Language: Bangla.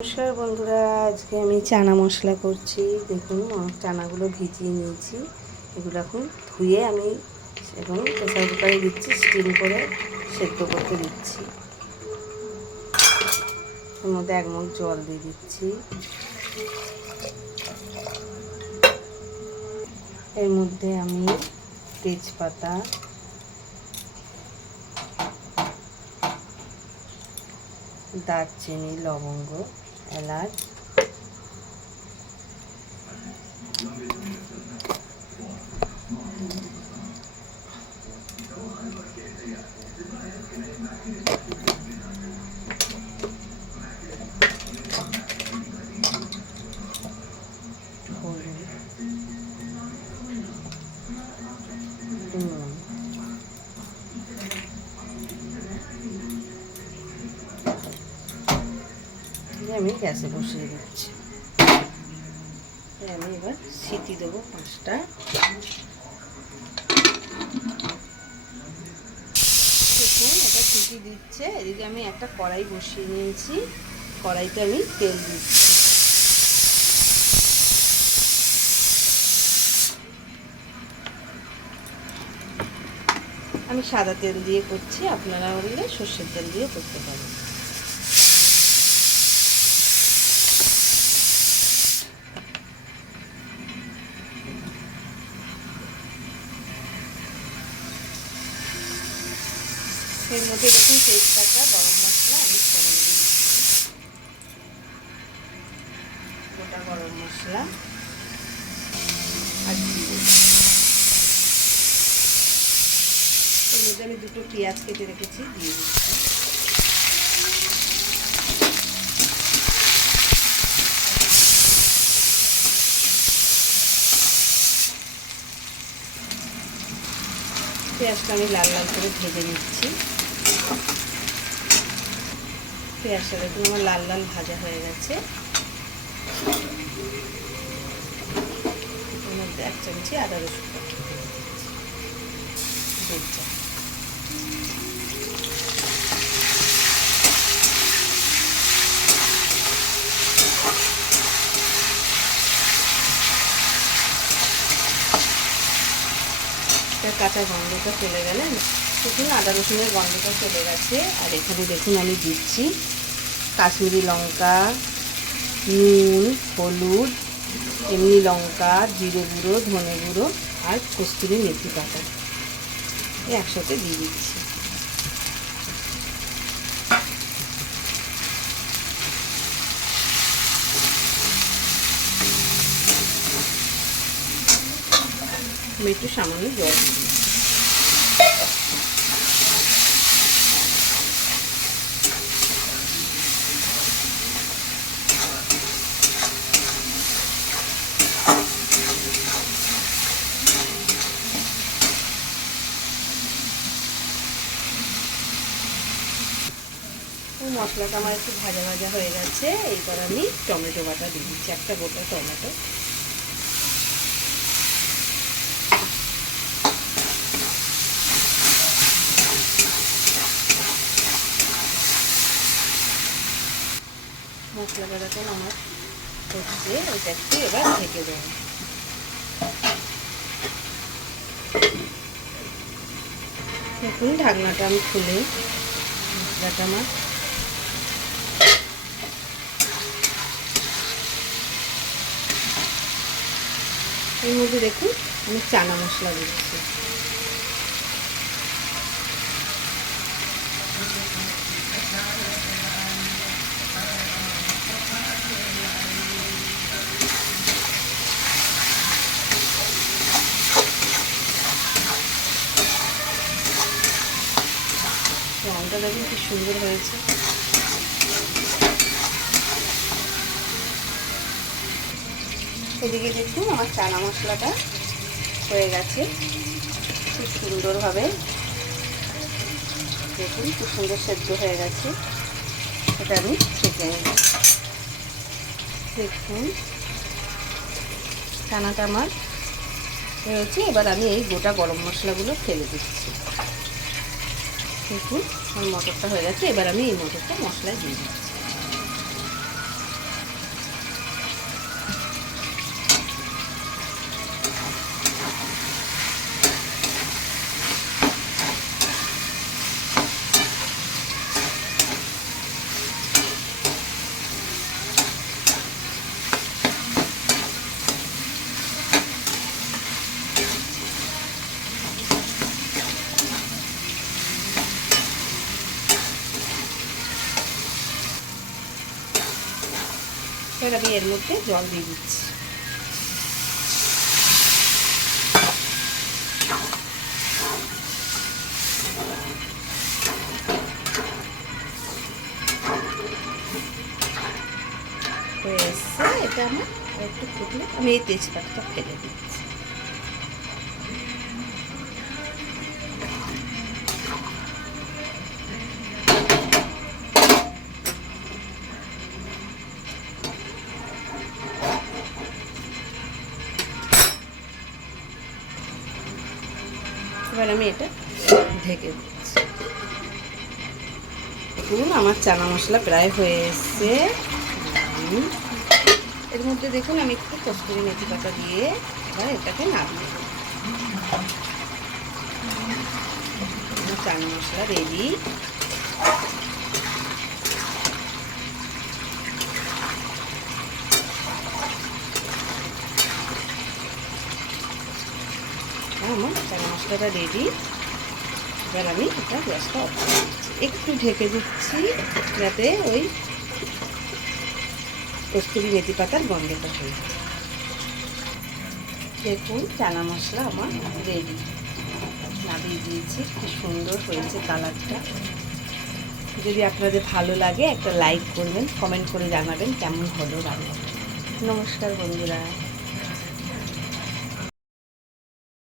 নমস্কার বন্ধুরা, আজকে আমি চানা মশলা করছি। দেখুন, চানাগুলো ভিজিয়ে নিয়েছি। এগুলো এখন ধুয়ে আমি এখন প্রেসার কুকারে দিচ্ছি, স্টিম করে সেদ্ধ করতে দিচ্ছি। এর মধ্যে 1 মগ জল দিয়ে দিচ্ছি। এর মধ্যে আমি তেজপাতা, দারচিনি, লবঙ্গ, এলাচ, নুন, আমি গ্যাসে বসিয়ে দিচ্ছি। আমি এবার সিটি দেবো 5টা। দেখুন, এটা সিটি দিচ্ছে। এদিকে আমি একটা কড়াই বসিয়ে নিয়েছি। কড়াইতে আমি তেল দিচ্ছি। আমি সাদা তেল দিয়ে করছি, আপনারা বললে সর্ষের তেল দিয়ে করতে পারেন। এর মধ্যে দেখুন তেজপাতা, গরম মশলা আমি ফোড়ন দিয়ে দিচ্ছি। গোটা গরম মশলা আর জিরে। এর মধ্যে আমি 2টো পেঁয়াজ কেটে রেখেছি, দিয়ে দিচ্ছি। পেঁয়াজটা আমি লাল লাল করে ভেজে নিচ্ছি। পেঁয়াজটা দেখুন আমার লাল লাল ভাজা হয়ে গেছে। এর মধ্যে 1 চামচি আদা রসুন বাটা। কাঁচা গন্ধটা চলে গেলে দেখুন আদা রসুনের গন্ধটা চলে গেছে। আর এখানে দেখুন আমি দিচ্ছি কাশ্মীরি লঙ্কা, নুন, হলুদ, এমনি লঙ্কা, জিরে গুঁড়ো, ধনে গুঁড়ো আর কস্তুরি মেথি পাতা একসাথে দিয়ে দিচ্ছি। আমি একটু সামান্য জল দিই। মশলাটা আমার একটু ভাজা ভাজা হয়ে গেছে। এইবার আমি টমেটো বাটা দিয়ে দিচ্ছি, একটা গোটা টমেটো। মশলা বাটাটা আমার হচ্ছে, ওইটা একটু এবার ঢেকে দেবো। দেখুন ঢাকনাটা আমি খুলে মশলাটা আমার এর মধ্যে দেখুন আমি চানা মশলা দিচ্ছি। রঙটা দেখুন কি সুন্দর হয়েছে। এদিকে দেখুন আমার চানা মশলাটা হয়ে গেছে খুব সুন্দরভাবে। দেখুন খুব সুন্দর সেদ্ধ হয়ে গেছে। এটা আমি ছেঁকে নেব। দেখুন চানাটা আমার হয়েছে। এবার আমি এই গোটা গরম মশলাগুলো ফেলে দিচ্ছি। দেখুন আমার মটরটা হয়ে গেছে। এবার আমি এই মটরটা মশলায় দিয়ে দিচ্ছি। এবার আমি এর মধ্যে জল দিয়ে দিচ্ছি। হয়ে এসছে এটা আমার, একটু ফুটলে আমি এই তেজপাতাটা ফেলে দিচ্ছি। এবার আমি এটা ঢেকে দিচ্ছি। দেখুন আমার চানা মশলা প্রায় হয়ে এসছে। এর মধ্যে দেখুন আমি একটু কস্তুরি মেথি পাতা দিয়ে এবার এটাকে নামিয়ে দেব। আমার চানা মশলা রেডি। আমার চানা মশলাটা রেডি। এবার আমি এটা গ্যাসটা অফ করে দিচ্ছি, একটু ঢেকে দিচ্ছি যাতে ওই কস্তুরি মেথি পাতার গন্ধটা হয়। দেখুন চানা মশলা আমার রেডি, নামিয়ে দিয়েছি। কি সুন্দর হয়েছে কালারটা। যদি আপনাদের ভালো লাগে একটা লাইক করবেন, কমেন্ট করে জানাবেন কেমন হলো রান্না। নমস্কার বন্ধুরা।